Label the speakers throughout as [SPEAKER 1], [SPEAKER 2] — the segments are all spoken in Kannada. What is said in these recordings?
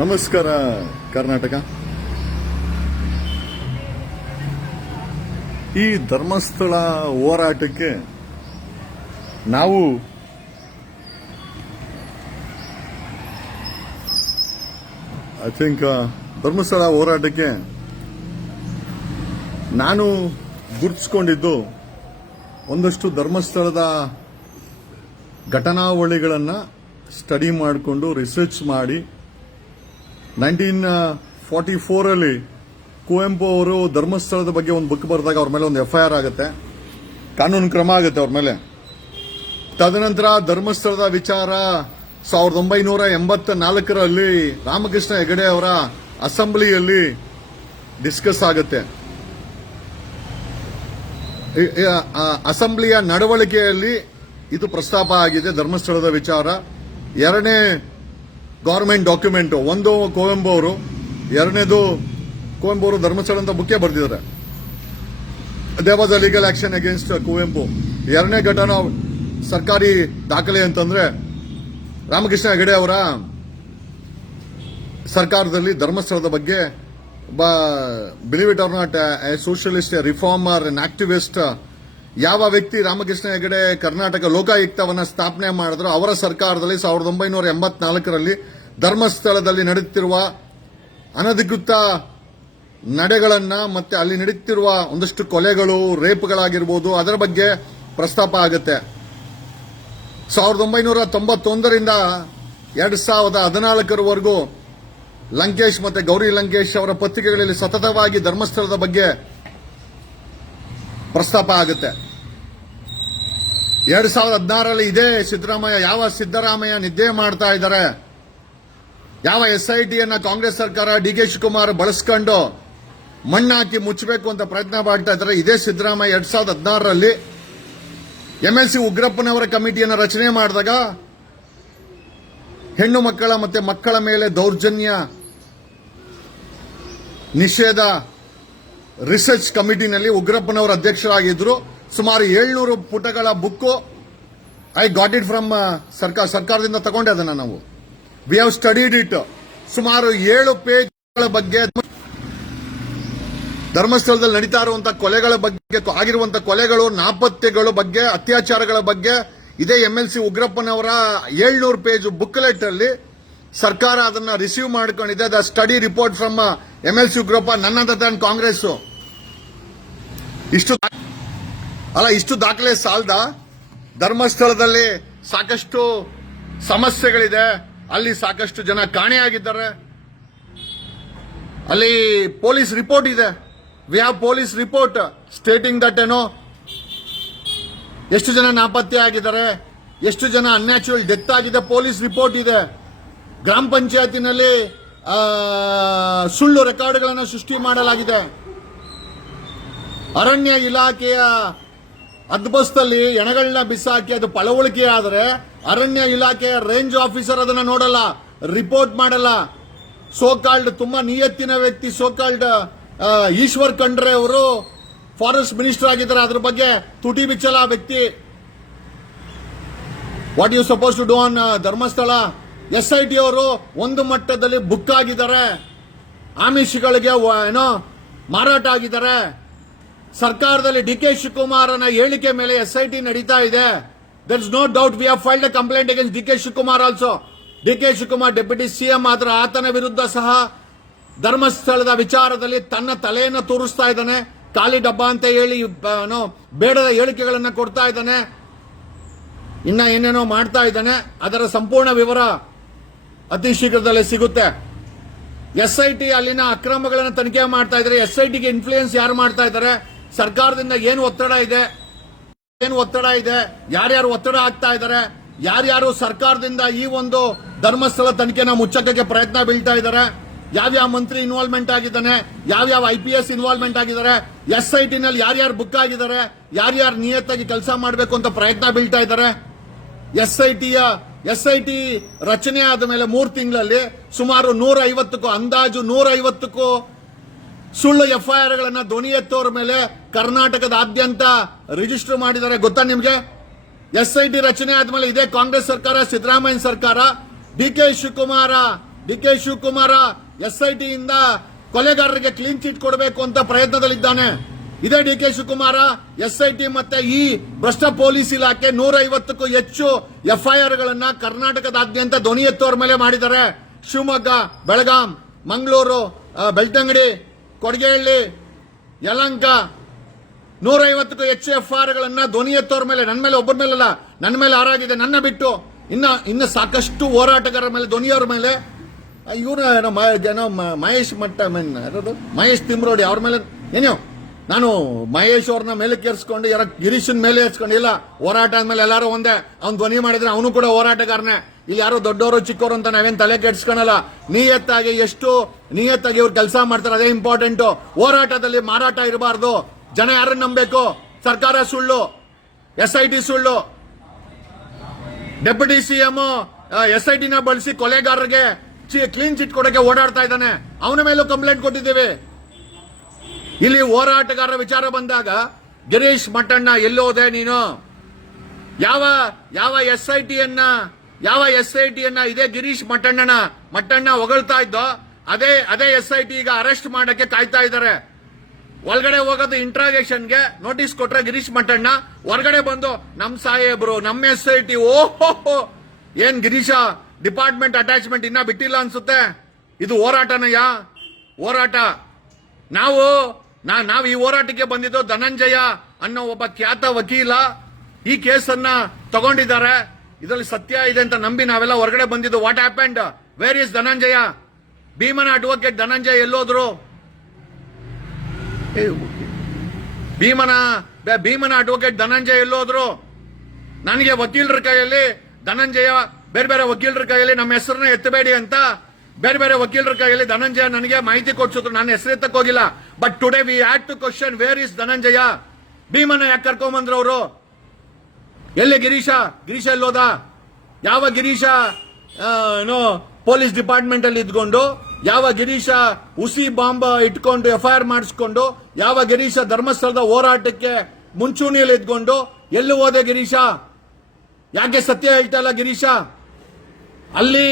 [SPEAKER 1] ನಮಸ್ಕಾರ ಕರ್ನಾಟಕ ಈ ಧರ್ಮಸ್ಥಳ ಹೋರಾಟಕ್ಕೆ ನಾವು ಐ ಥಿಂಕ್ ಧರ್ಮಸ್ಥಳ ಹೋರಾಟಕ್ಕೆ ನಾನು ಗುರುತಿಸ್ಕೊಂಡಿದ್ದು ಒಂದಷ್ಟು ಧರ್ಮಸ್ಥಳದ ಘಟನಾವಳಿಗಳನ್ನು ಸ್ಟಡಿ ಮಾಡಿಕೊಂಡು ರಿಸರ್ಚ್ ಮಾಡಿ ನೈನ್ಟೀನ್ ಫಾರ್ಟಿ ಫೋರಲ್ಲಿ ಕುವೆಂಪು ಅವರು ಧರ್ಮಸ್ಥಳದ ಬಗ್ಗೆ ಒಂದು ಬುಕ್ ಬರೆದಾಗ ಅವ್ರ ಮೇಲೆ ಒಂದು ಎಫ್ಐಆರ್ ಆಗುತ್ತೆ ಕಾನೂನು ಕ್ರಮ ಆಗುತ್ತೆ ಅವ್ರ ಮೇಲೆ ತದನಂತರ ಧರ್ಮಸ್ಥಳದ ವಿಚಾರ ಸಾವಿರದ ಒಂಬೈನೂರ ಎಂಬತ್ತ ನಾಲ್ಕರಲ್ಲಿ ರಾಮಕೃಷ್ಣ ಹೆಗಡೆ ಅವರ ಅಸೆಂಬ್ಲಿಯಲ್ಲಿ ಡಿಸ್ಕಸ್ ಆಗುತ್ತೆ ಅಸೆಂಬ್ಲಿಯ ನಡವಳಿಕೆಯಲ್ಲಿ ಇದು ಪ್ರಸ್ತಾಪ ಆಗಿದೆ ಧರ್ಮಸ್ಥಳದ ವಿಚಾರ ಎರಡನೇ ಗೌರ್ಮೆಂಟ್ ಡಾಕ್ಯುಮೆಂಟು ಒಂದು ಅವರು ಎರಡನೇದು ಕುವೆಂಪು ಧರ್ಮಸ್ಥಳ ಅಂತ ಬುಕ್ಕೇ ಬರೆದಿದ್ದಾರೆ they was illegal legal action against Kuvempu ಎರಡನೇ ಘಟನಾ ಸರ್ಕಾರಿ ದಾಖಲೆ ಅಂತಂದ್ರೆ ರಾಮಕೃಷ್ಣ ಹೆಗಡೆ ಅವರ ಸರ್ಕಾರದಲ್ಲಿ ಧರ್ಮಸ್ಥಳದ ಬಗ್ಗೆ believe it or not a socialist reformer activist ಯಾವ ವ್ಯಕ್ತಿ ರಾಮಕೃಷ್ಣ ಹೆಗಡೆ ಕರ್ನಾಟಕ ಲೋಕಾಯುಕ್ತವನ್ನು ಸ್ಥಾಪನೆ ಮಾಡಿದ್ರು ಅವರ ಸರ್ಕಾರದಲ್ಲಿ ಸಾವಿರದ ಒಂಬೈನೂರ ಎಂಬತ್ನಾಲ್ಕರಲ್ಲಿ ಧರ್ಮಸ್ಥಳದಲ್ಲಿ ನಡೆಯುತ್ತಿರುವ ಅನಧಿಕೃತ ನಡೆಗಳನ್ನು ಮತ್ತೆ ಅಲ್ಲಿ ನಡೆಯುತ್ತಿರುವ ಒಂದಷ್ಟು ಕೊಲೆಗಳು ರೇಪ್ಗಳಾಗಿರ್ಬೋದು ಅದರ ಬಗ್ಗೆ ಪ್ರಸ್ತಾಪ ಆಗುತ್ತೆ ಸಾವಿರದ ಒಂಬೈನೂರ ತೊಂಬತ್ತೊಂದರಿಂದ ಎರಡು ಸಾವಿರದ ಹದಿನಾಲ್ಕರವರೆಗೂ ಲಂಕೇಶ್ ಮತ್ತು ಗೌರಿ ಲಂಕೇಶ್ ಅವರ ಪತ್ರಿಕೆಗಳಲ್ಲಿ ಸತತವಾಗಿ ಧರ್ಮಸ್ಥಳದ ಬಗ್ಗೆ ಪ್ರಸ್ತಾಪ ಆಗುತ್ತೆ ಎರಡ್ ಸಾವಿರದ ಹದಿನಾರಲ್ಲಿ ಇದೇ ಸಿದ್ದರಾಮಯ್ಯ ಯಾವ ಸಿದ್ದರಾಮಯ್ಯ ನಿದ್ದೆ ಮಾಡ್ತಾ ಇದ್ದಾರೆ ಯಾವ ಎಸ್ ಐ ಟಿಯನ್ನು ಕಾಂಗ್ರೆಸ್ ಸರ್ಕಾರ ಡಿ ಕೆ ಶಿವಕುಮಾರ್ ಬಳಸ್ಕೊಂಡು ಮಣ್ಣಾಕಿ ಮುಚ್ಚಬೇಕು ಅಂತ ಪ್ರಯತ್ನ ಮಾಡ್ತಾ ಇದ್ದಾರೆ ಇದೇ ಸಿದ್ದರಾಮಯ್ಯ ಎರಡ್ ಸಾವಿರದ ಹದಿನಾರರಲ್ಲಿ ಎಂ ಸಿ ಉಗ್ರಪ್ಪನವರ ಕಮಿಟಿಯನ್ನು ರಚನೆ ಮಾಡಿದಾಗ ಹೆಣ್ಣು ಮಕ್ಕಳ ಮತ್ತೆ ಮಕ್ಕಳ ಮೇಲೆ ದೌರ್ಜನ್ಯ ನಿಷೇಧ ರಿಸರ್ಚ್ ಕಮಿಟಿನಲ್ಲಿ ಉಗ್ರಪ್ಪನವರು ಅಧ್ಯಕ್ಷರಾಗಿದ್ರು ಸುಮಾರು ಏಳ್ನೂರು ಪುಟಗಳ book I got it from ಸರ್ಕಾರ ಸರ್ಕಾರದಿಂದ ತಗೊಂಡೆ ಅದನ್ನ ನಾವು ವಿ ಹಾವ್ ಸ್ಟಡಿಡ್ ಇಟ್ ಸುಮಾರು ಏಳು ಪೇಜ್ಗಳ ಬಗ್ಗೆ ಧರ್ಮಸ್ಥಳದಲ್ಲಿ ನಡೀತಾ ಇರುವಂತಹ ಕೊಲೆಗಳ ಬಗ್ಗೆ ಆಗಿರುವಂತಹ ಕೊಲೆಗಳು ನಾಪತ್ತೆಗಳ ಬಗ್ಗೆ ಅತ್ಯಾಚಾರಗಳ ಬಗ್ಗೆ ಇದೇ ಎಂ ಎಲ್ ಸಿ ಉಗ್ರಪ್ಪನವರ ಏಳ್ನೂರು ಪೇಜ್ ಬುಕ್ಲೆಟ್ ಅಲ್ಲಿ ಸರ್ಕಾರ ಅದನ್ನ ರಿಸೀವ್ ಮಾಡ್ಕೊಂಡಿದೆ the study report from M L Ugrappa ನನ್ನಂತ ನನ್ನ ಕಾಂಗ್ರೆಸ್ ಇಷ್ಟು ಅಲ್ಲ ಇಷ್ಟು ದಾಖಲೆ ಸಾಲದ ಧರ್ಮಸ್ಥಳದಲ್ಲಿ ಸಾಕಷ್ಟು ಸಮಸ್ಯೆಗಳಿದೆ ಅಲ್ಲಿ ಸಾಕಷ್ಟು ಜನ ಕಾಣೆಯಾಗಿದ್ದಾರೆ ಅಲ್ಲಿ ಪೊಲೀಸ್ ರಿಪೋರ್ಟ್ ಇದೆ we have police report stating that ಏನೋ ಎಷ್ಟು ಜನ ನಾಪತ್ತೆ ಆಗಿದ್ದಾರೆ ಎಷ್ಟು ಜನ ಅನ್ಯಾಚುರಲ್ ಡೆತ್ ಆಗಿದೆ ಪೊಲೀಸ್ ರಿಪೋರ್ಟ್ ಇದೆ ಗ್ರಾಮ ಪಂಚಾಯತಿನಲ್ಲಿ ಸುಳ್ಳು ರೆಕಾರ್ಡ್ಗಳನ್ನು ಸೃಷ್ಟಿ ಮಾಡಲಾಗಿದೆ ಅರಣ್ಯ ಇಲಾಖೆಯ ಅದ್ಬಸ್ತಲ್ಲಿ ಎಣಗಳನ್ನ ಬಿಸಾಕಿ ಅದು ಪಳವಳಿಕೆ ಆದರೆ ಅರಣ್ಯ ಇಲಾಖೆಯ ರೇಂಜ್ ಆಫೀಸರ್ ಅದನ್ನು ನೋಡಲ್ಲ ರಿಪೋರ್ಟ್ ಮಾಡಲ್ಲ ಸೋಕಾಲ್ಡ್ ತುಂಬಾ ನಿಯತ್ತಿನ ವ್ಯಕ್ತಿ ಸೋಕಾಲ್ಡ್ ಈಶ್ವರ್ ಖಂಡ್ರೆ ಅವರು ಫಾರೆಸ್ಟ್ ಮಿನಿಸ್ಟರ್ ಆಗಿದ್ದಾರೆ ಅದ್ರ ಬಗ್ಗೆ ತುಟಿ ಬಿಚ್ಚಲ ವ್ಯಕ್ತಿ what you suppose to do on Dharmasthala S I T ಅವರು ಒಂದು ಮಟ್ಟದಲ್ಲಿ ಬುಕ್ ಆಗಿದ್ದಾರೆ ಆಮಿಷಗಳಿಗೆ ಏನೋ ಮಾರಾಟ ಆಗಿದ್ದಾರೆ ಸರ್ಕಾರದಲ್ಲಿ ಡಿ ಕೆ ಶಿವಕುಮಾರನ ಹೇಳಿಕೆ ಮೇಲೆ ಎಸ್ ಐ ಟಿ ನಡೀತಾ ಇದೆ there is no doubt we filed a complaint against D K Shivakumar also D K Shivakumar deputy CM ಆದ್ರೆ ಆತನ ವಿರುದ್ಧ ಸಹ ಧರ್ಮಸ್ಥಳದ ವಿಚಾರದಲ್ಲಿ ತನ್ನ ತಲೆಯನ್ನು ತೋರಿಸ್ತಾ ಇದ್ದಾನೆ ಖಾಲಿ ಡಬ್ಬ ಅಂತ ಹೇಳಿ ಬೇಡದ ಹೇಳಿಕೆಗಳನ್ನ ಕೊಡ್ತಾ ಇದ್ದಾನೆ ಇನ್ನ ಏನೇನೋ ಮಾಡ್ತಾ ಇದ್ದಾನೆ ಅದರ ಸಂಪೂರ್ಣ ವಿವರ ಅತಿ ಶೀಘ್ರದಲ್ಲೇ ಸಿಗುತ್ತೆ ಎಸ್ ಐ ಟಿ ಅಲ್ಲಿನ ಅಕ್ರಮಗಳನ್ನು ತನಿಖೆ ಮಾಡ್ತಾ ಇದ್ದಾರೆ ಎಸ್ ಐ ಟಿಗೆ ಇನ್ಫ್ಲೂಯೆನ್ಸ್ ಯಾರು ಮಾಡ್ತಾ ಇದ್ದಾರೆ ಸರ್ಕಾರದಿಂದ ಏನು ಒತ್ತಡ ಇದೆ ಏನು ಒತ್ತಡ ಇದೆ ಯಾರ್ಯಾರು ಒತ್ತಡ ಆಗ್ತಾ ಇದ್ದಾರೆ ಯಾರ್ಯಾರು ಸರ್ಕಾರದಿಂದ ಈ ಒಂದು ಧರ್ಮಸ್ಥಳ ತನಿಖೆನ ಮುಚ್ಚಕ್ಕೆ ಪ್ರಯತ್ನ ಬೀಳ್ತಾ ಇದ್ದಾರೆ ಯಾವ್ಯಾವ ಮಂತ್ರಿ ಇನ್ವಾಲ್ವ್ಮೆಂಟ್ ಆಗಿದ್ದಾನೆ ಯಾವ್ಯಾವ ಐ ಪಿ ಎಸ್ ಇನ್ವಾಲ್ವ್ಮೆಂಟ್ ಆಗಿದ್ದಾರೆ ಎಸ್ ಐ ಟಿ ನಲ್ಲಿ ಯಾರ್ಯಾರು ಬುಕ್ ಆಗಿದ್ದಾರೆ ಯಾರ್ಯಾರು ನಿಯತ್ತಾಗಿ ಕೆಲಸ ಮಾಡಬೇಕು ಅಂತ ಪ್ರಯತ್ನ ಬೀಳ್ತಾ ಇದ್ದಾರೆ ಎಸ್ ಐ ಟಿಯ ಎಸ್ ಐ ಟಿ ರಚನೆ ಆದ ಮೇಲೆ ಮೂರು ತಿಂಗಳಲ್ಲಿ ಸುಮಾರು ನೂರ ಐವತ್ತಕ್ಕೂ ಅಂದಾಜು ನೂರ ಐವತ್ತಕ್ಕೂ ಸುಳ್ಳು ಗಳನ್ನ ಧ್ವನಿ ಎತ್ತೋರ ಮೇಲೆ ಕರ್ನಾಟಕದಾದ್ಯಂತ ರಿಜಿಸ್ಟರ್ ಮಾಡಿದ್ದಾರೆ ಗೊತ್ತಾ ನಿಮಗೆ ಎಸ್ ಐ ಟಿ ರಚನೆ ಆದ್ಮೇಲೆ ಇದೇ ಕಾಂಗ್ರೆಸ್ ಸರ್ಕಾರ ಸಿದ್ದರಾಮಯ್ಯ ಸರ್ಕಾರ D K Shivakumar D K Shivakumar S I ಟಿಯಿಂದ ಕೊಲೆಗಾರರಿಗೆ ಕ್ಲೀನ್ ಚೀಟ್ ಕೊಡಬೇಕು ಅಂತ ಪ್ರಯತ್ನದಲ್ಲಿದ್ದಾನೆ ಇದೇ D K Shivakumar S I T ಮತ್ತೆ ಈ ಭ್ರಷ್ಟ ಪೊಲೀಸ್ ಇಲಾಖೆ ನೂರೈವತ್ತಕ್ಕೂ ಹೆಚ್ಚು ಎಫ್ಐಆರ್ ಗಳನ್ನ ಕರ್ನಾಟಕದಾದ್ಯಂತ ಧ್ವನಿ ಎತ್ತುವರ ಮೇಲೆ ಮಾಡಿದ್ದಾರೆ ಶಿವಮೊಗ್ಗ ಬೆಳಗಾಂ ಮಂಗಳೂರು ಬೆಳ್ತಂಗಡಿ ಕೊಡಗೇಹಳ್ಳಿ ಯಲಂಕ ನೂರೈವತ್ತಕ್ಕೂ ಹೆಚ್ಚು ಎಫ್ಐಆರ್ ಗಳನ್ನ ಧ್ವನಿ ಎತ್ತೋರ ಮೇಲೆ ನನ್ನ ಮೇಲೆ ಒಬ್ಬರ ಮೇಲೆ ಅಲ್ಲ ನನ್ನ ಮೇಲೆ ಆರಾಗಿದೆ ನನ್ನ ಬಿಟ್ಟು ಇನ್ನ ಇನ್ನ ಸಾಕಷ್ಟು ಹೋರಾಟಗಾರರ ಮೇಲೆ ಧ್ವನಿಯವರ ಮೇಲೆ ಇವರು ಮಹೇಶ್ ಮಟ್ಟ ಮಹೇಶ್ ತಿಮ್ರೋಡಿ ಅವ್ರ ಮೇಲೆ ಏನೋ ನಾನು ಮಹೇಶ್ ಅವ್ರನ್ನ ಕೇರ್ಸ್ಕೊಂಡು ಯಾರ ಗಿರೀಶನ್ ಮೇಲೆ ಏರ್ಸ್ಕೊಂಡು ಇಲ್ಲ ಹೋರಾಟ ಆದ್ಮೇಲೆ ಎಲ್ಲಾರು ಒಂದೇ ಅವ್ನು ಧ್ವನಿ ಮಾಡಿದ್ರೆ ಅವನು ಕೂಡ ಹೋರಾಟಗಾರನೇ ಇಲ್ಲಿ ಯಾರೋ ದೊಡ್ಡವರು ಚಿಕ್ಕವರು ಅಂತ ನಾವೇನು ತಲೆ ಕೆಡ್ಸ್ಕೊಳಲ್ಲ ನಿಯತ್ತಾಗಿ ಎಷ್ಟು ನಿಯತ್ತಾಗಿ ಇವ್ರು ಕೆಲಸ ಮಾಡ್ತಾರೆ ಅದೇ ಇಂಪಾರ್ಟೆಂಟ್ ಹೋರಾಟದಲ್ಲಿ ಮಾರಾಟ ಇರಬಾರ್ದು ಜನ ಯಾರನ್ನ ನಂಬಬೇಕು ಸರ್ಕಾರ ಸುಳ್ಳು ಎಸ್ ಐ ಟಿ ಸುಳ್ಳು ಡೆಪ್ಯೂಟಿ ಸಿಎಂ ಎಸ್ ಐ ಟಿನ ಬಳಸಿ ಕೊಲೆಗಾರರಿಗೆ ಕ್ಲೀನ್ ಚಿಟ್ ಕೊಡಕ್ಕೆ ಓಡಾಡ್ತಾ ಇದ್ದಾನೆ ಅವನ ಮೇಲೂ ಕಂಪ್ಲೇಂಟ್ ಕೊಟ್ಟಿದ್ದೀವಿ ಇಲ್ಲಿ ಹೋರಾಟಗಾರರ ವಿಚಾರ ಬಂದಾಗ ಗಿರೀಶ್ ಮಟ್ಟಣ್ಣ ಎಲ್ಲೋದೆ ನೀನು ಯಾವ ಯಾವ ಎಸ್ ಐ ಟಿಯನ್ನ ಯಾವ ಎಸ್ ಐ ಟಿಯನ್ನ ಇದೇ ಗಿರೀಶ್ ಮಟ್ಟಣ್ಣನ ಮಟ್ಟಣ್ಣ ಹೊಗಳ್ತಾ ಇದ್ದೋ ಅದೇ ಅದೇ ಎಸ್ ಐ ಟಿ ಈಗ ಅರೆಸ್ಟ್ ಮಾಡಕ್ಕೆ ಕಾಯ್ತಾ ಇದ್ದಾರೆ ಒಳಗಡೆ ಹೋಗೋದು ಇಂಟ್ರಾಗೇಷನ್ಗೆ ನೋಟಿಸ್ ಕೊಟ್ರೆ ಗಿರೀಶ್ ಮಟ್ಟಣ್ಣ ಹೊರಗಡೆ ಬಂದು ನಮ್ ಸಾಹೇಬ್ರು ನಮ್ಮ ಎಸ್ ಐ ಟಿ ಓಹೋ ಏನ್ ಗಿರೀಶ ಡಿಪಾರ್ಟ್ಮೆಂಟ್ ಅಟ್ಯಾಚ್ಮೆಂಟ್ ಇನ್ನ ಬಿಟ್ಟಿಲ್ಲ ಅನ್ಸುತ್ತೆ ಇದು ಹೋರಾಟನಯ್ಯ ಹೋರಾಟ ನಾವು ನಾ ನಾವು ಈ ಹೋರಾಟಕ್ಕೆ ಬಂದಿದ್ದು ಧನಂಜಯ ಅನ್ನೋ ಒಬ್ಬ ಖ್ಯಾತ ವಕೀಲ ಈ ಕೇಸನ್ನ ತಗೊಂಡಿದ್ದಾರೆ ಇದರಲ್ಲಿ ಸತ್ಯ ಇದೆ ಅಂತ ನಂಬಿ ನಾವೆಲ್ಲ ಹೊರಗಡೆ ಬಂದಿದ್ದು what happened where is Dhananjaya ಭೀಮನ ಅಡ್ವೊಕೇಟ್ ಧನಂಜಯ ಎಲ್ಲೋದ್ರು ಭೀಮನ ಭೀಮನ ಅಡ್ವೊಕೇಟ್ ಧನಂಜಯ ಎಲ್ಲೋದ್ರು ನನಗೆ ವಕೀಲರ ಕೈಯಲ್ಲಿ ಧನಂಜಯ ಬೇರೆ ಬೇರೆ ವಕೀಲರ ಕೈಯಲ್ಲಿ ನಮ್ಮ ಹೆಸರನ್ನ ಎತ್ತಬೇಡಿ ಅಂತ ಬೇರೆ ಬೇರೆ ವಕೀಲರ ಕೈಯಲ್ಲಿ ಧನಂಜಯ ನನಗೆ ಮಾಹಿತಿ ಕೊಡ್ಸಿದ್ರು ನಾನು ಹೆಸರೇ ಹೋಗಿಲ್ಲ but today we had to question where is Dhananjaya ಭೀಮನ ಯಾಕೆ ಕರ್ಕೊಂಬಂದ್ರು ಅವರು ಎಲ್ಲಿ ಗಿರೀಶ ಗಿರೀಶ ಹೋದ ಯಾವ ಗಿರೀಶ ಏನು ಪೊಲೀಸ್ ಡಿಪಾರ್ಟ್ಮೆಂಟ್ ಅಲ್ಲಿ ಇದ್ಕೊಂಡು ಯಾವ ಗಿರೀಶ ಉಸಿ ಬಾಂಬ್ ಇಟ್ಕೊಂಡು ಎಫ್ಐಆರ್ ಮಾಡಿಸ್ಕೊಂಡು ಯಾವ ಗಿರೀಶ ಧರ್ಮಸ್ಥಳದ ಹೋರಾಟಕ್ಕೆ ಮುಂಚೂಣಿಯಲ್ಲಿ ಇದ್ಕೊಂಡು ಎಲ್ಲಿ ಹೋದೆ ಗಿರೀಶ ಯಾಕೆ ಸತ್ಯ ಹೇಳ್ತಾ ಇಲ್ಲ ಗಿರೀಶ ಅಲ್ಲಿ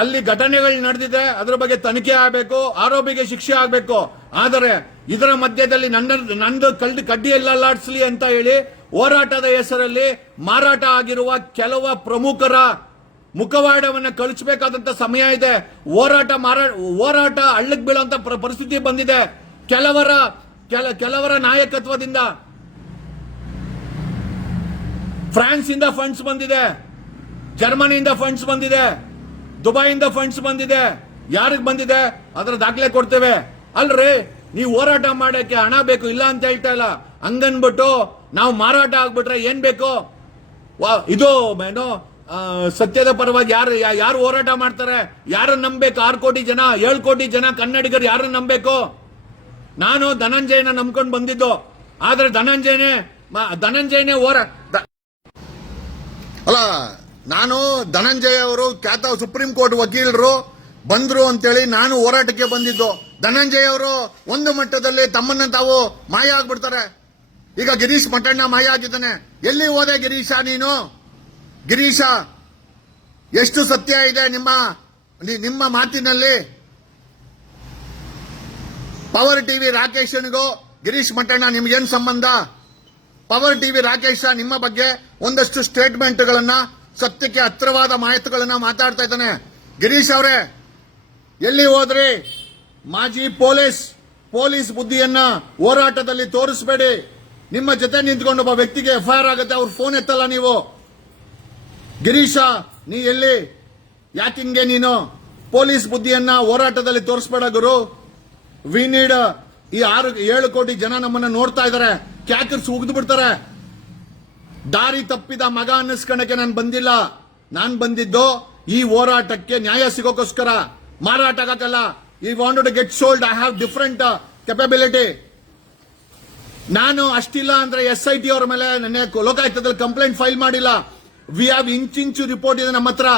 [SPEAKER 1] ಅಲ್ಲಿ ಘಟನೆಗಳು ನಡೆದಿದೆ ಅದರ ಬಗ್ಗೆ ತನಿಖೆ ಆಗಬೇಕು ಆರೋಪಿಗೆ ಶಿಕ್ಷೆ ಆಗಬೇಕು ಆದರೆ ಇದರ ಮಧ್ಯದಲ್ಲಿ ನನ್ನ ನಂದು ಕಲ್ ಕಡ್ಡಿಯೆಲ್ಲ ಲಾಡ್ಸ್ಲಿ ಅಂತ ಹೇಳಿ ಹೋರಾಟದ ಹೆಸರಲ್ಲಿ ಮಾರಾಟ ಆಗಿರುವ ಕೆಲವು ಪ್ರಮುಖರ ಮುಖವಾಡವನ್ನು ಕಳಿಸಬೇಕಾದಂತ ಸಮಯ ಇದೆ ಹೋರಾಟ ಮಾರಾಟ ಹೋರಾಟ ಹಳ್ಳಕ್ಕೆ ಬೀಳುವಂತ ಪರಿಸ್ಥಿತಿ ಬಂದಿದೆ ಕೆಲವರ ಕೆಲ ಕೆಲವರ ನಾಯಕತ್ವದಿಂದ ಫ್ರಾನ್ಸ್ ಇಂದ ಫಂಡ್ಸ್ ಬಂದಿದೆ ಜರ್ಮನಿಯಿಂದ ಫಂಡ್ಸ್ ಬಂದಿದೆ ದುಬೈಯಿಂದ ಫಂಡ್ಸ್ ಬಂದಿದೆ ಯಾರಿಗೆ ಬಂದಿದೆ ಅದರ ದಾಖಲೆ ಕೊಡ್ತೇವೆ ಅಲ್ರಿ ನೀವು ಹೋರಾಟ ಮಾಡಕ್ಕೆ ಹಣ ಬೇಕು ಇಲ್ಲ ಅಂತ ಹೇಳ್ತಾ ಇಲ್ಲ ಹಂಗನ್ಬಿಟ್ಟು ನಾವು ಮಾರಾಟ ಆಗ್ಬಿಟ್ರೆ ಏನ್ ಬೇಕು ಇದು ಏನು ಸತ್ಯದ ಪರವಾಗಿ ಯಾರು ಯಾರು ಹೋರಾಟ ಮಾಡ್ತಾರೆ ಯಾರನ್ನ ನಂಬಬೇಕು ಆರು ಕೋಟಿ ಜನ ಏಳು ಕೋಟಿ ಜನ ಕನ್ನಡಿಗರು ಯಾರನ್ನ ನಂಬಬೇಕು ನಾನು ಧನಂಜಯನ ನಂಬ್ಕೊಂಡು ಬಂದಿದ್ದು ಆದ್ರೆ ಧನಂಜಯನೇ ಧನಂಜಯನೇ ಹೋರಾಟ ಅಲ್ಲ ನಾನು ಧನಂಜಯ ಅವರು ಖ್ಯಾತ ಸುಪ್ರೀಂ ಕೋರ್ಟ್ ವಕೀಲರು ಬಂದ್ರು ಅಂತೇಳಿ ನಾನು ಹೋರಾಟಕ್ಕೆ ಬಂದಿದ್ದು ಧನಂಜಯ ಅವರು ಒಂದು ಮಟ್ಟದಲ್ಲಿ ತಮ್ಮನ್ನ ತಾವು ಮಾಯ ಆಗ್ಬಿಡ್ತಾರೆ ಈಗ ಗಿರೀಶ್ ಮಠಣ್ಣ ಮಾಯ ಆಗಿದ್ದಾನೆ ಎಲ್ಲಿ ಹೋದೆ ಗಿರೀಶ ನೀನು ಗಿರೀಶ ಎಷ್ಟು ಸತ್ಯ ಇದೆ ನಿಮ್ಮ ನಿಮ್ಮ ಮಾತಿನಲ್ಲಿ ಪವರ್ ಟಿವಿ ರಾಕೇಶನಿಗೂ ಗಿರೀಶ್ ಮಠಣ್ಣ ನಿಮ್ಗೇನು ಸಂಬಂಧ ಪವರ್ ಟಿವಿ ರಾಕೇಶ ನಿಮ್ಮ ಬಗ್ಗೆ ಒಂದಷ್ಟು ಸ್ಟೇಟ್ಮೆಂಟ್ಗಳನ್ನ ಸತ್ಯಕ್ಕೆ ಹತ್ತಿರವಾದ ಮಾಹಿತಿಗಳನ್ನ ಮಾತಾಡ್ತಾ ಇದ್ದಾನೆ ಗಿರೀಶ್ ಅವರೇ ಎಲ್ಲಿ ಹೋದ್ರಿ ಮಾಜಿ ಪೊಲೀಸ್ ಪೊಲೀಸ್ ಬುದ್ಧಿಯನ್ನ ಹೋರಾಟದಲ್ಲಿ ತೋರಿಸಬೇಡಿ ನಿಮ್ಮ ಜೊತೆ ನಿಂತ್ಕೊಂಡು ಒಬ್ಬ ವ್ಯಕ್ತಿಗೆ ಎಫ್ಐಆರ್ ಆಗುತ್ತೆ ಅವ್ರ ಫೋನ್ ಎತ್ತಲ್ಲ ನೀವು ಗಿರೀಶ ನೀ ಎಲ್ಲಿ ಯಾಕಿಂಗೆ ನೀನು ಪೊಲೀಸ್ ಬುದ್ಧಿಯನ್ನ ಹೋರಾಟದಲ್ಲಿ ತೋರಿಸ್ಬೇಡ ಗುರು ವಿ ನೀಡ್ ಈ ಆರು ಏಳು ಕೋಟಿ ಜನ ನಮ್ಮನ್ನ ನೋಡ್ತಾ ಇದ್ದಾರೆ ಕ್ಯಾಕರ್ಸ್ ಉಗಿದ್ಬಿಡ್ತಾರೆ ಬಿಡ್ತಾರೆ ದಾರಿ ತಪ್ಪಿದ ಮಗ ಅನ್ನಿಸ್ಕೊಳಕ್ಕೆ ನಾನು ಬಂದಿಲ್ಲ ನಾನು ಬಂದಿದ್ದು ಈ ಹೋರಾಟಕ್ಕೆ ನ್ಯಾಯ ಸಿಗೋಕ್ಕೋಸ್ಕರ ಮಾರಾಟ ಆಗತ್ತಲ್ಲ ಈ want to get sold I have different capability ನಾನು ಅಷ್ಟಿಲ್ಲ ಅಂದ್ರೆ ಎಸ್ ಐ ಟಿ ಅವ್ರ ಮೇಲೆ ನೆನ್ನೆ ಲೋಕಾಯುಕ್ತದಲ್ಲಿ ಕಂಪ್ಲೇಂಟ್ ಫೈಲ್ ಮಾಡಿಲ್ಲ ವಿ ಹ್ಯಾವ್ ಇಂಚಿಂಚು ರಿಪೋರ್ಟ್ ಇದೆ ನಮ್ಮ ಹತ್ರ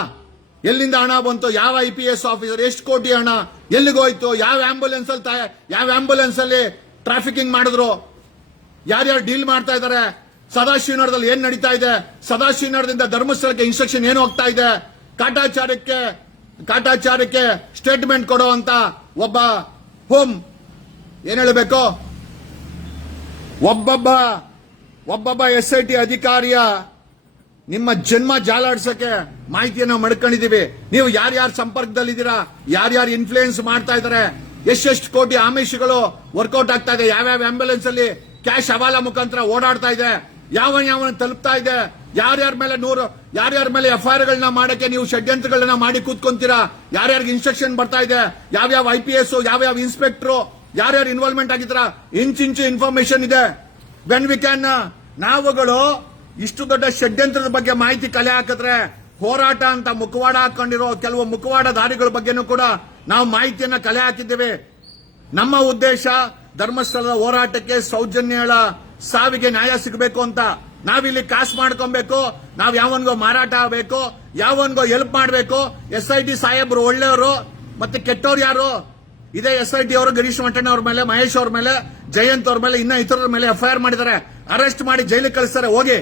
[SPEAKER 1] ಎಲ್ಲಿಂದ ಹಣ ಬಂತು ಯಾವ ಐ ಪಿ ಎಸ್ ಆಫೀಸರ್ ಎಷ್ಟು ಕೋಟಿ ಹಣ ಎಲ್ಲಿಗೋಯ್ತು ಯಾವ ಆಂಬುಲೆನ್ಸ್ ಅಲ್ಲಿ ಯಾವ ಆಂಬುಲೆನ್ಸ್ ಅಲ್ಲಿ ಟ್ರಾಫಿಕಿಂಗ್ ಮಾಡಿದ್ರು ಯಾರ್ಯಾರು ಡೀಲ್ ಮಾಡ್ತಾ ಇದಾರೆ ಸದಾಶಿವನಗರದಲ್ಲಿ ಏನ್ ನಡೀತಾ ಇದೆ ಸದಾಶಿವನಗರದಿಂದ ಧರ್ಮಸ್ಥಳಕ್ಕೆ ಇನ್ಸ್ಟ್ರಕ್ಷನ್ ಏನು ಹೋಗ್ತಾ ಇದೆ ಕಾಟಾಚಾರಕ್ಕೆ ಕಾಟಾಚಾರಕ್ಕೆ ಸ್ಟೇಟ್ಮೆಂಟ್ ಕೊಡೋ ಅಂತ ಒಬ್ಬ ಹೋಮ್ ಏನ್ ಹೇಳಬೇಕು ಒಬ್ಬೊಬ್ಬ ಒಬ್ಬೊಬ್ಬ ಎಸ್ ಐ ಟಿ ಅಧಿಕಾರಿಯ ನಿಮ್ಮ ಜನ್ಮ ಜಾಲಾಡ್ಸಕ್ಕೆ ಮಾಹಿತಿಯನ್ನು ಮಡ್ಕೊಂಡಿದೀವಿ ನೀವು ಯಾರ್ಯಾರ ಸಂಪರ್ಕದಲ್ಲಿದ್ದೀರಾ ಯಾರ್ಯಾರು ಇನ್ಫ್ಲೂಯೆನ್ಸ್ ಮಾಡ್ತಾ ಇದ್ದಾರೆ ಎಷ್ಟೆಷ್ಟು ಕೋಟಿ ಆಮಿಷಗಳು ವರ್ಕೌಟ್ ಆಗ್ತಾ ಇದೆ ಯಾವ್ಯಾವ ಆಂಬ್ಯುಲೆನ್ಸ್ ಅಲ್ಲಿ ಕ್ಯಾಶ್ ಹವಾಲಾ ಮುಖಾಂತರ ಓಡಾಡ್ತಾ ಇದೆ ಯಾವ ಯಾವ ತಲುಪ್ತಾ ಇದೆ ಯಾರ್ಯಾರ ಮೇಲೆ ನೂರು ಯಾರ್ಯಾರ ಮೇಲೆ ಗಳನ್ನ ಮಾಡಕ್ಕೆ ನೀವು ಷಡ್ಯಂತ್ರಗಳನ್ನ ಮಾಡಿ ಕೂತ್ಕೊಂತೀರಾ ಯಾರ್ಯಾರಿಗೆ ಇನ್ಸ್ಟ್ರಕ್ಷನ್ ಬರ್ತಾ ಇದೆ ಯಾವ್ಯಾವ ಐ ಪಿ ಎಸ್ ಯಾವ್ಯಾವ ಇನ್ಸ್ಪೆಕ್ಟರ್ ಯಾರ್ಯಾರು ಇನ್ವಾಲ್ವ್ಮೆಂಟ್ ಆಗಿದ್ರ ಇಂಚಿಂಚು ಇನ್ಫಾರ್ಮೇಶನ್ ಇದೆ ವೆನ್ ವಿ ಕ್ಯಾನ್ ನಾವುಗಳು ಇಷ್ಟು ದೊಡ್ಡ ಷಡ್ಯಂತ್ರದ ಬಗ್ಗೆ ಮಾಹಿತಿ ಕಲೆ ಹಾಕಿದ್ರೆ ಹೋರಾಟ ಅಂತ ಮುಖವಾಡ ಹಾಕೊಂಡಿರೋ ಕೆಲವು ಮುಖವಾಡ ದಾರಿಗಳ ಬಗ್ಗೆನೂ ಕೂಡ ನಾವು ಮಾಹಿತಿಯನ್ನ ಕಲೆ ಹಾಕಿದ್ದೇವೆ ನಮ್ಮ ಉದ್ದೇಶ ಧರ್ಮಸ್ಥಳದ ಹೋರಾಟಕ್ಕೆ ಸೌಜನ್ಯಗಳ ಸಾವಿಗೆ ನ್ಯಾಯ ಸಿಗಬೇಕು ಅಂತ ನಾವಿಲ್ಲಿ ಕಾಸ್ ಮಾಡ್ಕೊಬೇಕು ನಾವ್ ಯಾವನ್ಗೋ ಮಾರಾಟ ಆಗಬೇಕು ಯಾವನ್ಗೋ ಹೆಲ್ಪ್ ಮಾಡಬೇಕು ಎಸ್ ಐ ಟಿ ಸಾಹೇಬ್ರು ಒಳ್ಳೆಯವರು ಮತ್ತೆ ಕೆಟ್ಟವ್ರು ಯಾರು ಇದೇ ಎಸ್ ಐ ಟಿ ಅವರು ಗಿರೀಶ್ ಮಠಣ್ಣ ಅವ್ರ ಮೇಲೆ ಮಹೇಶ್ ಅವ್ರ ಮೇಲೆ ಜಯಂತ್ ಅವ್ರ ಮೇಲೆ ಇನ್ನ ಇತರರ ಮೇಲೆ ಎಫ್ಐಆರ್ ಮಾಡಿದ್ದಾರೆ ಅರೆಸ್ಟ್ ಮಾಡಿ ಜೈಲಿಗೆ ಕಳಿಸ್ತಾರೆ ಹೋಗಿ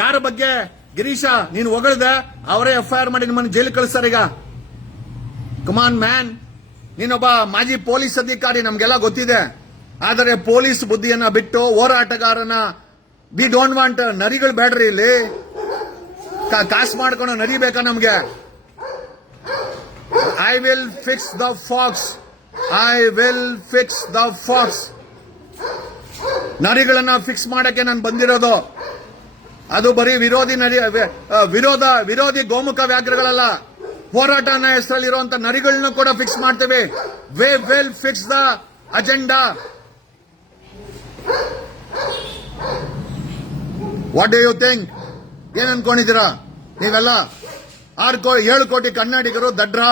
[SPEAKER 1] ಯಾರ ಬಗ್ಗೆ ಗಿರೀಶ ನೀನು ಹೊಗಳದೆ ಅವರೇ ಆರ್ ಮಾಡಿ ನಿಮ್ಮನ್ನು ಜೈಲಿಗೆ ಕಳಿಸ್ತಾರೆ ಈಗ ಕಮಾನ್ ಮ್ಯಾನ್ ನೀನೊಬ್ಬ ಮಾಜಿ ಪೊಲೀಸ್ ಅಧಿಕಾರಿ ನಮ್ಗೆಲ್ಲ ಗೊತ್ತಿದೆ ಆದರೆ ಪೊಲೀಸ್ ಬುದ್ಧಿಯನ್ನ ಬಿಟ್ಟು ಹೋರಾಟಗಾರನ ವಿ ಡೋಂಟ್ ವಾಂಟ್ ನರಿಗಳು ಬೇಡ್ರಿ ಇಲ್ಲಿ ಕಾಸು ಮಾಡ್ಕೊಂಡು ನರಿಬೇಕಾ ನಮ್ಗೆ I will fix the fox I will fix the fox ನರಿಗಳನ್ನ fix ಮಾಡಕ್ಕೆ ನಾನು ಬಂದಿರೋದು ಅದು ಬರೀ ವಿರೋಧಿ ನರಿ ವಿರೋಧ ವಿರೋಧಿ ಗೋಮುಖ ವ್ಯಾಘ್ರಗಳಲ್ಲ ಹೋರಾಟನ ಹೆಸರಲ್ಲಿರುವಂತ ನರಿಗಳನ್ನ ಕೂಡ ಫಿಕ್ಸ್ ಮಾಡ್ತೇವೆ will fix the agenda what you think ಏನ್ ಅನ್ಕೊಂಡಿದ್ದೀರಾ ನೀವೆಲ್ಲ ಆರು ಕೋ ಏಳು ಕೋಟಿ ಕನ್ನಡಿಗರು ದಡ್ರ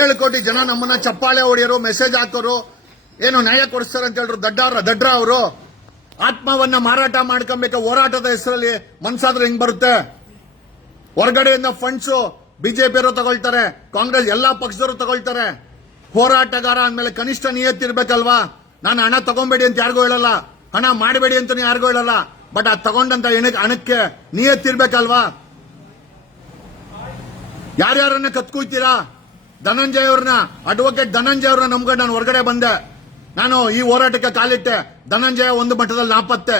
[SPEAKER 1] ಏಳು ಕೋಟಿ ಜನ ನಮ್ಮನ್ನ ಚಪ್ಪಾಳೆ ಹೊಡೆಯೋರು ಮೆಸೇಜ್ ಹಾಕೋರು ಏನು ನ್ಯಾಯ ಕೊಡಿಸ್ತಾರೆ ಅಂತ ಹೇಳಿದ್ರು ದಡ್ಡಾರ ದಡ್ರ ಅವರು ಆತ್ಮವನ್ನ ಮಾರಾಟ ಮಾಡ್ಕೊಬೇಕು ಹೋರಾಟದ ಹೆಸರಲ್ಲಿ ಮನ್ಸಾದ್ರೆ ಹಿಂಗ್ ಬರುತ್ತೆ ಹೊರಗಡೆಯಿಂದ ಫಂಡ್ಸು ಅವರು ತಗೊಳ್ತಾರೆ ಕಾಂಗ್ರೆಸ್ ಎಲ್ಲಾ ಪಕ್ಷದವರು ತಗೊಳ್ತಾರೆ ಹೋರಾಟಗಾರ ಅಂದಮೇಲೆ ಕನಿಷ್ಠ ನಿಯತ್ತಿರ್ಬೇಕಲ್ವಾ ನಾನು ಹಣ ತಗೊಂಬೇಡಿ ಅಂತ ಯಾರಿಗೂ ಹೇಳಲ್ಲ ಹಣ ಮಾಡಬೇಡಿ ಅಂತ ಯಾರಿಗೂ ಹೇಳಲ್ಲ ಬಟ್ ಅದು ತಗೊಂಡಂತ ಹಣಕ್ಕೆ ನೀಯತ್ತಿರ್ಬೇಕಲ್ವಾ ಯಾರ್ಯಾರನ್ನ ಕತ್ಕೊಯ್ತೀರಾ ಧನಂಜಯ ಅವ್ರನ್ನ ಅಡ್ವೊಕೇಟ್ ಧನಂಜಯ ಅವ್ರನ್ನ ನಮ್ಗೆ ನಾನು ಹೊರಗಡೆ ಬಂದೆ ನಾನು ಈ ಹೋರಾಟಕ್ಕೆ ಕಾಲಿಟ್ಟೆ ಧನಂಜಯ ಒಂದು ಮಟ್ಟದಲ್ಲಿ ನಾಪತ್ತೆ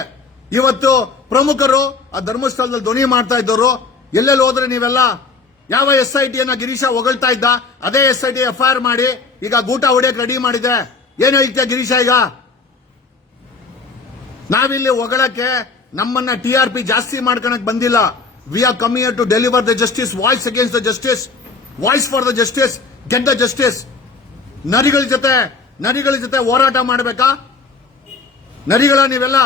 [SPEAKER 1] ಇವತ್ತು ಪ್ರಮುಖರು ಆ ಧರ್ಮಸ್ಥಳದಲ್ಲಿ ಧ್ವನಿ ಮಾಡ್ತಾ ಇದ್ದವರು ಎಲ್ಲೆಲ್ಲಿ ಹೋದ್ರೆ ನೀವೆಲ್ಲ ಯಾವ ಎಸ್ ಐ ಟಿಯನ್ನ ಗಿರೀಶ ಹೊಗಳ್ತಾ ಇದ್ದ ಅದೇ S I T F I R ಮಾಡಿ ಈಗ ಗೂಟ ಹೊಡಿಯಕ್ ರೆಡಿ ಮಾಡಿದೆ ಏನು ಹೇಳ್ತೀಯ ಗಿರೀಶ ಈಗ ನಾವಿಲ್ಲಿ ಹೊಗಳಕ್ಕೆ ನಮ್ಮನ್ನ ಟಿ ಆರ್ ಪಿ ಜಾಸ್ತಿ ಮಾಡ್ಕೊಳಕ್ ಬಂದಿಲ್ಲ we are coming to deliver the justice voice against the justice voice for the justice get the justice ನರಿಗಳ ಜೊತೆ ನರಿಗಳ ಜೊತೆ ಹೋರಾಟ ಮಾಡಬೇಕಾ ನರಿಗಳ ನೀವೆಲ್ಲ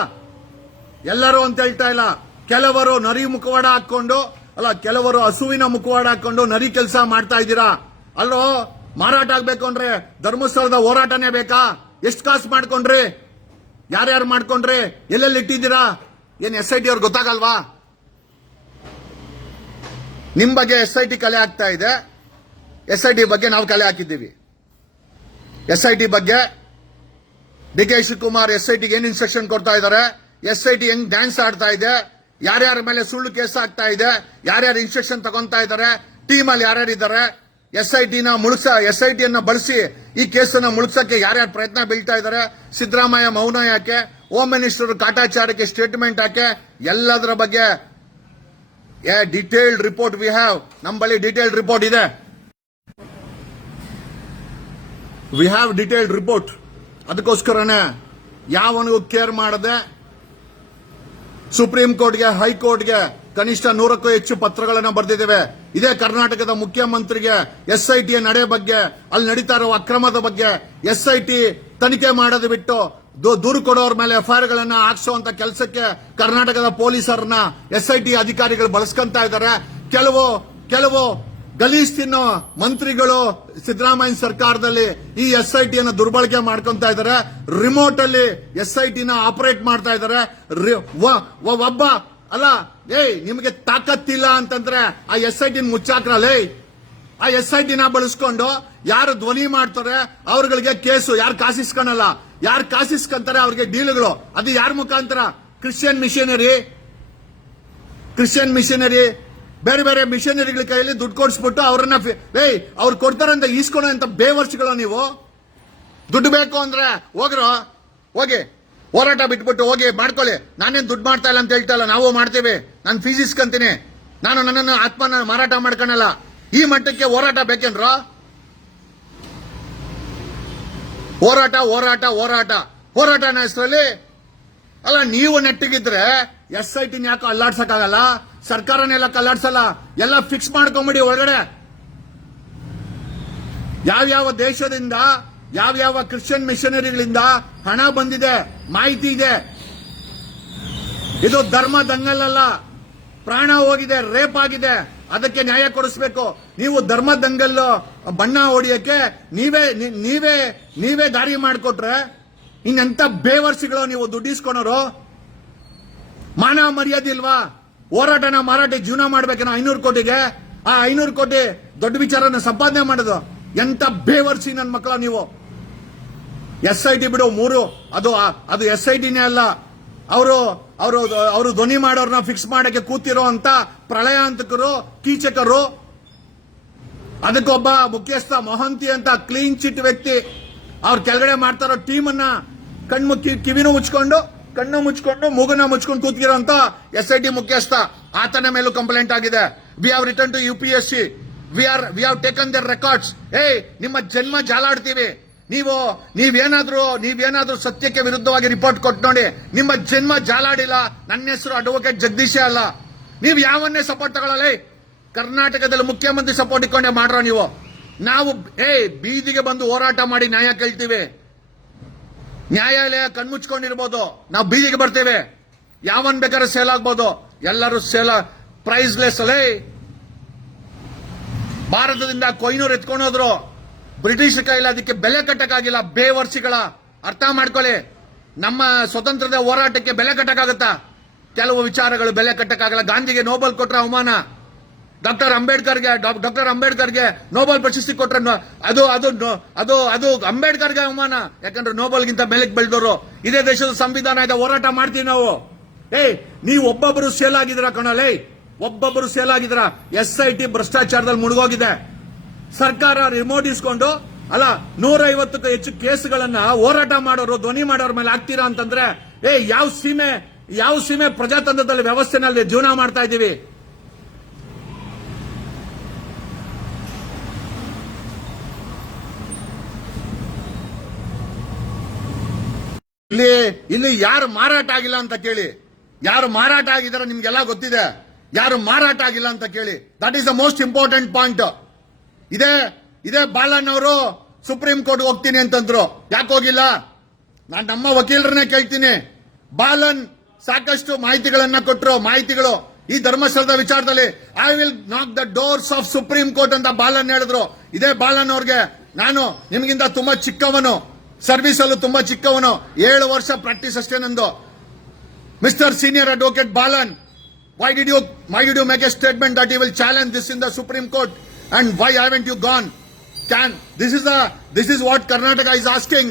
[SPEAKER 1] ಎಲ್ಲರೂ ಅಂತ ಹೇಳ್ತಾ ಇಲ್ಲ ಕೆಲವರು ನರಿ ಮುಖವಾಡ ಹಾಕೊಂಡು ಅಲ್ಲ ಕೆಲವರು ಹಸುವಿನ ಮುಖವಾಡ ಹಾಕೊಂಡು ನರಿ ಕೆಲಸ ಮಾಡ್ತಾ ಇದ್ದೀರಾ ಅಲ್ಲೋ ಮಾರಾಟ ಆಗ್ಬೇಕು ಅಂದ್ರೆ ಧರ್ಮಸ್ಥಳದ ಹೋರಾಟನೇ ಬೇಕಾ ಎಷ್ಟು ಕಾಸು ಮಾಡ್ಕೊಂಡ್ರಿ ಯಾರ್ಯಾರು ಮಾಡ್ಕೊಂಡ್ರಿ ಎಲ್ಲೆಲ್ಲಿ ಇಟ್ಟಿದ್ದೀರಾ ಏನ್ ಎಸ್ ಐ ಟಿ ಅವ್ರಿಗೆ ಗೊತ್ತಾಗಲ್ವಾ ನಿಮ್ ಬಗ್ಗೆ ಎಸ್ ಐ ಟಿ ಕಲೆ ಆಗ್ತಾ ಇದೆ ಎಸ್ ಐ ಟಿ ಬಗ್ಗೆ ನಾವು ಕಲೆ ಹಾಕಿದ್ದೀವಿ ಎಸ್ ಐ ಟಿ ಬಗ್ಗೆ D K Shivakumar S I ಟಿಗೆ ಏನು ಇನ್ಸ್ಟ್ರಕ್ಷನ್ ಕೊಡ್ತಾ ಇದ್ದಾರೆ ಎಸ್ ಐ ಟಿ ಹೆಂಗ್ ಡ್ಯಾನ್ಸ್ ಆಡ್ತಾ ಇದೆ ಯಾರ್ಯಾರ ಮೇಲೆ ಸುಳ್ಳು ಕೇಸ್ ಆಗ್ತಾ ಇದೆ ಯಾರ್ಯಾರು ಇನ್ಸ್ಟ್ರಕ್ಷನ್ ತಗೊಂತಾ ಇದ್ದಾರೆ ಟೀಮಲ್ಲಿ ಇದ್ದಾರೆ ಎಸ್ ಐ ಟಿನ ಮುಳುಗ್ಸ ಎಸ್ ಐ ಟಿಯನ್ನು ಬಳಸಿ ಈ ಕೇಸನ್ನು ಮುಳುಗ್ಸಕ್ಕೆ ಯಾರ್ಯಾರು ಪ್ರಯತ್ನ ಬೀಳ್ತಾ ಇದ್ದಾರೆ ಸಿದ್ದರಾಮಯ್ಯ ಮೌನ ಯಾಕೆ ಹೋಮ್ ಮಿನಿಸ್ಟರ್ ಕಾಟಾಚಾರಕ್ಕೆ ಸ್ಟೇಟ್ಮೆಂಟ್ ಯಾಕೆ ಎಲ್ಲದರ ಬಗ್ಗೆ a detailed report we have ನಮ್ಮ ಬಳಿ ಡಿಟೇಲ್ಡ್ ರಿಪೋರ್ಟ್ ಇದೆ ವಿ ಹ್ಯಾವ್ ಡಿಟೇಲ್ಡ್ ರಿಪೋರ್ಟ್ ಅದಕ್ಕೋಸ್ಕರನೇ ಯಾವನಿಗೂ ಕೇರ್ ಮಾಡದೆ ಸುಪ್ರೀಂ ಕೋರ್ಟ್ಗೆ ಹೈಕೋರ್ಟ್ಗೆ ಕನಿಷ್ಠ ನೂರಕ್ಕೂ ಹೆಚ್ಚು ಪತ್ರಗಳನ್ನು ಬರೆದಿದ್ದೇವೆ ಇದೇ ಕರ್ನಾಟಕದ ಮುಖ್ಯಮಂತ್ರಿಗೆ ಎಸ್ಐಟಿಯ ನಡೆ ಬಗ್ಗೆ ಅಲ್ಲಿ ನಡೀತಾ ಇರುವ ಅಕ್ರಮದ ಬಗ್ಗೆ ಎಸ್ಐಟಿ ತನಿಖೆ ಮಾಡೋದು ಬಿಟ್ಟು ದೂರು ಕೊಡೋರ ಮೇಲೆ ಎಫ್ಐಆರ್ ಗಳನ್ನ ಹಾಕ್ಸುವಂತ ಕೆಲಸಕ್ಕೆ ಕರ್ನಾಟಕದ ಪೊಲೀಸರನ್ನ ಎಸ್ಐಟಿ ಅಧಿಕಾರಿಗಳು ಬಳಸ್ಕೊಂತ ಇದ್ದಾರೆ ಕೆಲವು ಕೆಲವು ಗಲೀಜ್ ತಿನ್ನೋ ಮಂತ್ರಿಗಳು ಸಿದ್ದರಾಮಯ್ಯ ಸರ್ಕಾರದಲ್ಲಿ ಈ ಎಸ್ಐಟಿ ಅನ್ನು ದುರ್ಬಳಕೆ ಮಾಡ್ಕೊಂತ ಇದ್ದಾರೆ ರಿಮೋಟ್ ಅಲ್ಲಿ ನ ಆಪರೇಟ್ ಮಾಡ್ತಾ ಇದ್ದಾರೆ ಒಬ್ಬ ಅಲ್ಲ ಏಯ್ ನಿಮಗೆ ತಾಕತ್ತಿಲ್ಲ ಅಂತಂದ್ರೆ ಆ ಎಸ್ ಐ ಟಿನ ಮುಚ್ಚಾಕ್ರಲ್ಲೇ ಆ ಎಸ್ ಐ ಟಿನ ಬಳಸ್ಕೊಂಡು ಯಾರು ಧ್ವನಿ ಮಾಡ್ತಾರೆ ಅವ್ರಗಳಿಗೆ ಕೇಸು ಯಾರು ಕಾಸಿಸ್ಕೊಳಲ್ಲ ಯಾರು ಕಾಸಿಸ್ಕೊಂತಾರೆ ಅವ್ರಿಗೆ ಡೀಲ್ಗಳು ಅದು ಯಾರ ಮುಖಾಂತರ ಕ್ರಿಶ್ಚಿಯನ್ ಮಿಷನರಿ ಕ್ರಿಶ್ಚಿಯನ್ ಮಿಷನರಿ ಬೇರೆ ಬೇರೆ ಮಿಷನರಿಗಳ ಕೈಯಲ್ಲಿ ದುಡ್ಡು ಕೊಡಿಸ್ಬಿಟ್ಟು ಅವ್ರನ್ನ ಏಯ್ ಅವ್ರು ಕೊಡ್ತಾರಂತ ಈಸ್ಕೊಳ್ಳೋ ಅಂತ ಬೇವರ್ಸ್ಗಳು ನೀವು ದುಡ್ಡು ಬೇಕು ಅಂದ್ರೆ ಹೋಗ್ರೋ ಹೋಗಿ ಹೋರಾಟ ಬಿಟ್ಬಿಟ್ಟು ಹೋಗಿ ಮಾಡ್ಕೊಳ್ಳಿ ನಾನೇನು ದುಡ್ಡು ಮಾಡ್ತಾ ಇಲ್ಲ ಅಂತ ಹೇಳ್ತಾ ನಾವು ಮಾಡ್ತೇವೆ ನಾನು ಫೀಸ್ ಇಸ್ಕೊಂತೀನಿ ನಾನು ನನ್ನನ್ನು ಆತ್ಮನ ಮಾರಾಟ ಮಾಡ್ಕೊಳಲ್ಲ ಈ ಮಟ್ಟಕ್ಕೆ ಹೋರಾಟ ಬೇಕೇನ್ರ ಹೋರಾಟ ಹೋರಾಟ ಹೋರಾಟ ಹೋರಾಟನ ಹೆಸರಲ್ಲಿ ಅಲ್ಲ ನೀವು ನೆಟ್ಟಿಗಿದ್ರೆ ಎಸ್ ಐ ಟಿನ ಯಾಕೆ ಅಲ್ಲಾಡ್ಸಕ್ಕಾಗಲ್ಲ ಸರ್ಕಾರನೆಲ್ಲ ಕಲ್ಲಾಡ್ಸಲ್ಲ ಎಲ್ಲ ಫಿಕ್ಸ್ ಮಾಡ್ಕೊಂಬಿಡಿ ಹೊರಗಡೆ ಯಾವ್ಯಾವ ದೇಶದಿಂದ ಯಾವ್ಯಾವ ಕ್ರಿಶ್ಚಿಯನ್ ಮಿಷನರಿಗಳಿಂದ ಹಣ ಬಂದಿದೆ ಮಾಹಿತಿ ಇದೆ ಇದು ಧರ್ಮ ದಂಗಲ್ಲ ಪ್ರಾಣ ಹೋಗಿದೆ ರೇಪ್ ಆಗಿದೆ ಅದಕ್ಕೆ ನ್ಯಾಯ ಕೊಡಿಸ್ಬೇಕು ನೀವು ಧರ್ಮ ದಂಗಲ್ ಬಣ್ಣ ಹೊಡಿಯಕ್ಕೆ ನೀವೇ ನೀವೇ ನೀವೇ ದಾರಿ ಮಾಡಿಕೊಟ್ರೆ ಇನ್ನೆಂತ ಬೇವರ್ಸಿಗಳು ನೀವು ದುಡ್ಡಿಸ್ಕೊಳೋರು ಮಾನ ಮರ್ಯಾದೆ ಇಲ್ವಾ ಹೋರಾಟನ ಮಾರಾಟ ಜೀವನ ಮಾಡ್ಬೇಕೇನೋ ಐನೂರು ಕೋಟಿಗೆ ಆ ಐನೂರು ಕೋಟಿ ದೊಡ್ಡ ವಿಚಾರನ ಸಂಪಾದನೆ ಮಾಡೋದು ಎಂತ ಬೇವರ್ಸಿ ನನ್ನ ಮಕ್ಕಳ ನೀವು ಎಸ್ ಐ ಟಿ ಬಿಡು ಮೂರು ಅದು ಅದು ಎಸ್ ಐ ಟಿನೇ ಅಲ್ಲ ಅವರು ಅವರು ಅವರು ಧ್ವನಿ ಮಾಡೋರ್ನ ಫಿಕ್ಸ್ ಮಾಡಕ್ಕೆ ಕೂತಿರೋ ಅಂತ ಪ್ರಳಯಾಂತಕರು ಕೀಚಕರು ಅದಕ್ಕೊಬ್ಬ ಮುಖ್ಯಸ್ಥ ಮೊಹಂತಿ ಅಂತ ಕ್ಲೀನ್ ಚಿಟ್ ವ್ಯಕ್ತಿ ಅವ್ರ ಕೆಳಗಡೆ ಮಾಡ್ತಾರೋ ಟೀಮ್ ಅನ್ನ ಕಣ್ಣು ಕಿವಿನೂ ಮುಚ್ಕೊಂಡು ಕಣ್ಣು ಮುಚ್ಕೊಂಡು ಮೂಗನ ಮುಚ್ಕೊಂಡು ಕೂತ್ಕಿರೋ ಅಂತ ಎಸ್ ಐ ಟಿ ಮುಖ್ಯಸ್ಥ ಆತನ ಮೇಲೂ ಕಂಪ್ಲೇಂಟ್ ಆಗಿದೆ we have return to U P S C we are we have taken their records ಏಯ್ ನಿಮ್ಮ ಜನ್ಮ ಜಾಲಾಡ್ತೀವಿ ನೀವು ನೀವೇನಾದ್ರೂ ನೀವೇನಾದ್ರೂ ಸತ್ಯಕ್ಕೆ ವಿರುದ್ಧವಾಗಿ ರಿಪೋರ್ಟ್ ಕೊಟ್ಟು ನೋಡಿ ನಿಮ್ಮ ಜನ್ಮ ಜಾಲಾಡಿಲ್ಲ ನನ್ನ ಹೆಸರು ಅಡ್ವೊಕೇಟ್ ಜಗದೀಶೇ ಅಲ್ಲ ನೀವು ಯಾವನ್ನೇ ಸಪೋರ್ಟ್ ತಗೊಳ್ಳಲಿ ಕರ್ನಾಟಕದಲ್ಲಿ ಮುಖ್ಯಮಂತ್ರಿ ಸಪೋರ್ಟ್ ಇಟ್ಕೊಂಡೆ ಮಾಡ್ರ ನೀವು ನಾವು ಏ ಬೀದಿಗೆ ಬಂದು ಹೋರಾಟ ಮಾಡಿ ನ್ಯಾಯ ಕೇಳ್ತೀವಿ ನ್ಯಾಯಾಲಯ ಕಣ್ಮುಚ್ಕೊಂಡಿರ್ಬೋದು ನಾವು ಬೀದಿಗೆ ಬರ್ತೇವೆ ಯಾವನ್ ಬೇಕಾದ್ರೆ ಸೇಲ್ ಆಗ್ಬೋದು ಎಲ್ಲರೂ ಸೇಲ್ ಪ್ರೈಸ್ಲೆಸ್ ಅಲ್ಲೇ ಭಾರತದಿಂದ ಕೊಯ್ನೂರು ಎತ್ಕೊಂಡೋದ್ರು ಬ್ರಿಟಿಷ್ ಕೈಲಿ ಅದಕ್ಕೆ ಬೆಲೆ ಕಟ್ಟಕ್ಕಾಗಿಲ್ಲ ಬೇವರ್ಸಿಗಳ ಅರ್ಥ ಮಾಡ್ಕೊಳ್ಳಿ ನಮ್ಮ ಸ್ವತಂತ್ರದ ಹೋರಾಟಕ್ಕೆ ಬೆಲೆ ಕಟ್ಟಕ್ಕಾಗತ್ತಾ ಕೆಲವು ವಿಚಾರಗಳು ಬೆಲೆ ಕಟ್ಟಕ್ಕಾಗಲ್ಲ ಗಾಂಧಿಗೆ ನೋಬಲ್ ಕೊಟ್ಟರೆ ಅವಮಾನ ಡಾಕ್ಟರ್ ಅಂಬೇಡ್ಕರ್ಗೆ ಡಾಕ್ಟರ್ ಅಂಬೇಡ್ಕರ್ಗೆ ನೋಬಲ್ ಪ್ರಶಸ್ತಿ ಕೊಟ್ರ ಅದು ಅದು ಅದು ಅದು ಅಂಬೇಡ್ಕರ್ಗೆ ಅವಮಾನ ಯಾಕಂದ್ರೆ ಗಿಂತ ಮೇಲೆ ಬೆಳೆದವರು ಇದೇ ದೇಶದ ಸಂವಿಧಾನ ಇದೆ ಹೋರಾಟ ಮಾಡ್ತೀವಿ ನಾವು ಏಯ್ ನೀವು ಒಬ್ಬೊಬ್ಬರು ಸೇಲ್ ಆಗಿದ್ರ ಕಣಲೇ ಒಬ್ಬೊಬ್ಬರು ಸೇಲ್ ಆಗಿದ್ರ ಎಸ್ ಐ ಟಿ ಭ್ರಷ್ಟಾಚಾರದಲ್ಲಿ ಮುಳುಗೋಗಿದೆ ಸರ್ಕಾರ ರಿಮೋಟ್ ಇಸ್ಕೊಂಡು ಅಲ್ಲ ನೂರೈವತ್ತಕ್ಕೂ ಹೆಚ್ಚು ಕೇಸ್ಗಳನ್ನ ಹೋರಾಟ ಮಾಡೋರು ಧ್ವನಿ ಮಾಡೋರ ಮೇಲೆ ಆಗ್ತೀರಾ ಅಂತಂದ್ರೆ ಏ ಯಾವ ಸೀಮೆ ಯಾವ ಸೀಮೆ ಪ್ರಜಾತಂತ್ರದಲ್ಲಿ ವ್ಯವಸ್ಥೆನಲ್ಲಿ ಜೀವನ ಮಾಡ್ತಾ ಇದ್ದೀವಿ ಇಲ್ಲಿ ಇಲ್ಲಿ ಯಾರು ಮಾರಾಟ ಆಗಿಲ್ಲ ಅಂತ ಕೇಳಿ ಯಾರು ಮಾರಾಟ ಆಗಿದಾರೆ ನಿಮ್ಗೆಲ್ಲ ಗೊತ್ತಿದೆ ಯಾರು ಮಾರಾಟ ಆಗಿಲ್ಲ ಅಂತ ಕೇಳಿ that is the most important point ಇದೇ ಇದೇ ಬಾಲನ್ ಅವರು ಸುಪ್ರೀಂ ಕೋರ್ಟ್ ಹೋಗ್ತೀನಿ ಅಂತಂದ್ರು ಯಾಕೆ ಹೋಗಿಲ್ಲ ನಾನು ನಮ್ಮ ವಕೀಲರನ್ನೇ ಕೇಳ್ತೀನಿ ಬಾಲನ್ ಸಾಕಷ್ಟು ಮಾಹಿತಿಗಳನ್ನ ಕೊಟ್ಟರು ಮಾಹಿತಿಗಳು ಈ ಧರ್ಮಸ್ಥಳದ ವಿಚಾರದಲ್ಲಿ I will knock the doors of supreme court ಅಂತ ಬಾಲನ್ ಹೇಳಿದ್ರು ಇದೇ ಬಾಲನ್ ಅವ್ರಿಗೆ ನಾನು ನಿಮಗಿಂತ ತುಂಬಾ ಚಿಕ್ಕವನು ಸರ್ವಿಸ್ ಅಲ್ಲೂ ತುಂಬಾ ಚಿಕ್ಕವನು ಏಳು ವರ್ಷ ಪ್ರಾಕ್ಟೀಸ್ ಅಷ್ಟೇ ನಂದು mister senior advocate Balan why did you my did you make a statement that you will challenge this in the supreme court And why haven't you gone? Can this is the this is what Karnataka is asking.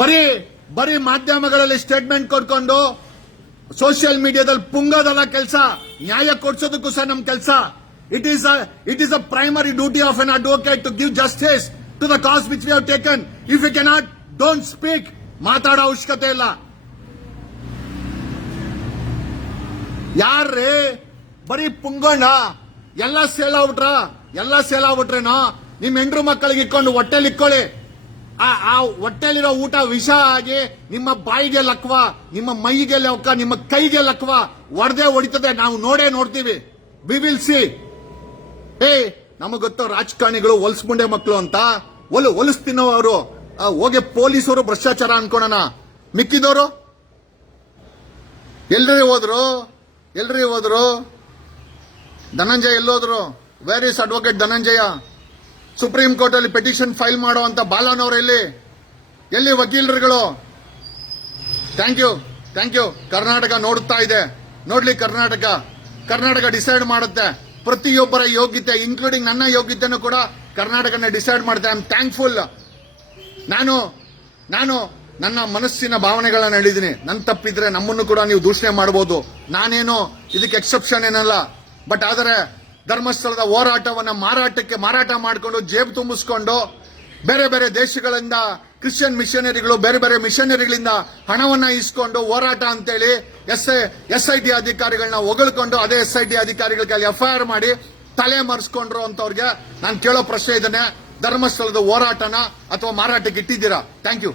[SPEAKER 1] ಬರೀ ಬರೀ ಮಾಧ್ಯಮಗಳಲ್ಲಿ ಸ್ಟೇಟ್ಮೆಂಟ್ ಕೊಡ್ಕೊಂಡು ಸೋಷಿಯಲ್ ಮೀಡಿಯಾದಲ್ಲಿ ಪುಂಗದಲ್ಲ ಕೆಲಸ ನ್ಯಾಯ ಕೊಡ್ಸೋದಕ್ಕೂ ಸಹ ನಮ್ಮ ಕೆಲಸ it is it is a primary duty of an advocate to give justice to the cause which we have taken if you cannot don't speak ಮಾತಾಡೋ ಅವಶ್ಯಕತೆ ಇಲ್ಲ ಯಾರ್ರೀ ಬರೀ ಪುಂಗೋಣ ಎಲ್ಲ ಸೇಲ್ ಆಗ್ಬಿಟ್ರ ಎಲ್ಲ ಸೇಲ್ ಆಗ್ಬಿಟ್ರೇನೋ ನಿಮ್ ಹೆಂಡ್ರು ಮಕ್ಕಳಿಗೆ ಇಟ್ಕೊಂಡು ಹೊಟ್ಟೆಲಿ ಇಟ್ಕೊಳ್ಳಿ ಆ ಆ ಹೊಟ್ಟೆಲಿರೋ ಊಟ ವಿಷ ಆಗಿ ನಿಮ್ಮ ಬಾಯಿಗೆ ಲಕ್ವ ನಿಮ್ಮ ಮೈಗೆ ಲಕ್ಕ ನಿಮ್ಮ ಕೈಗೆ ಲಕ್ವ ಹೊಡೆದೆ ಹೊಡಿತದೆ ನಾವು ನೋಡೇ ನೋಡ್ತೀವಿ ವಿಲ್ ಸಿ ಏ ನಮಗ್ ಗೊತ್ತು ರಾಜಕಾರಣಿಗಳು ಹೊಲ್ಸ್ಕೊಂಡೆ ಮಕ್ಕಳು ಅಂತ ಒಲು ಅವರು ತಿನ್ನೋರು ಹೋಗಿ ಪೊಲೀಸರು ಭ್ರಷ್ಟಾಚಾರ ಅನ್ಕೋಣ ಮಿಕ್ಕಿದವರು ಎಲ್ರಿ ಹೋದ್ರು ಎಲ್ರಿ ಹೋದ್ರು Dhananjaya ಎಲ್ಲೋದ್ರು where is advocate Dhananjaya supreme ಕೋರ್ಟಲ್ಲಿ ಪೆಟಿಷನ್ ಫೈಲ್ ಮಾಡುವಂತ ಅವರ ಎಲ್ಲಿ ಎಲ್ಲಿ ವಕೀಲರುಗಳು thank you thank you Karnataka ನೋಡುತ್ತಾ ಇದೆ ನೋಡ್ಲಿ ಕರ್ನಾಟಕ ಕರ್ನಾಟಕ ಡಿಸೈಡ್ ಮಾಡುತ್ತೆ ಪ್ರತಿಯೊಬ್ಬರ ಯೋಗ್ಯತೆ ಇನ್ಕ್ಲೂಡಿಂಗ್ ನನ್ನ ಯೋಗ್ಯತೆನೂ ಕೂಡ ಕರ್ನಾಟಕನ ಡಿಸೈಡ್ ಮಾಡುತ್ತೆ ಐ ಆಮ್ ಥ್ಯಾಂಕ್ಫುಲ್ ನಾನು ನಾನು ನನ್ನ ಮನಸ್ಸಿನ ಭಾವನೆಗಳನ್ನ ಹೇಳಿದೀನಿ ನನ್ನ ತಪ್ಪಿದ್ರೆ ನಮ್ಮನ್ನು ಕೂಡ ನೀವು ದೂಷಣೆ ಮಾಡಬಹುದು ನಾನೇನು ಇದಕ್ಕೆ ಎಕ್ಸೆಪ್ಷನ್ ಏನಲ್ಲ ಬಟ್ ಆದರೆ ಧರ್ಮಸ್ಥಳದ ಹೋರಾಟವನ್ನು ಮಾರಾಟಕ್ಕೆ ಮಾರಾಟ ಮಾಡಿಕೊಂಡು ಜೇಬು ತುಂಬಿಸ್ಕೊಂಡು ಬೇರೆ ಬೇರೆ ದೇಶಗಳಿಂದ ಕ್ರಿಶ್ಚಿಯನ್ ಮಿಷನರಿಗಳು ಬೇರೆ ಬೇರೆ ಮಿಷನರಿಗಳಿಂದ ಹಣವನ್ನ ಇಸ್ಕೊಂಡು ಹೋರಾಟ ಅಂತೇಳಿ ಎಸ್ ಎಸ್ ಐ ಟಿ ಅಧಿಕಾರಿಗಳನ್ನ ಹೊಗಳ್ಕೊಂಡು ಅದೇ ಎಸ್ ಐ ಟಿ ಅಧಿಕಾರಿಗಳಿಗೆ ಎಫ್ಐಆರ್ ಮಾಡಿ ತಲೆ ಮರೆಸ್ಕೊಂಡ್ರು ಅಂತವ್ರಿಗೆ ನಾನು ಕೇಳೋ ಪ್ರಶ್ನೆ ಇದನ್ನೇ ಧರ್ಮಸ್ಥಳದ ಹೋರಾಟನ ಅಥವಾ ಮಾರಾಟಕ್ಕೆ ಇಟ್ಟಿದ್ದೀರಾ ಥ್ಯಾಂಕ್ ಯು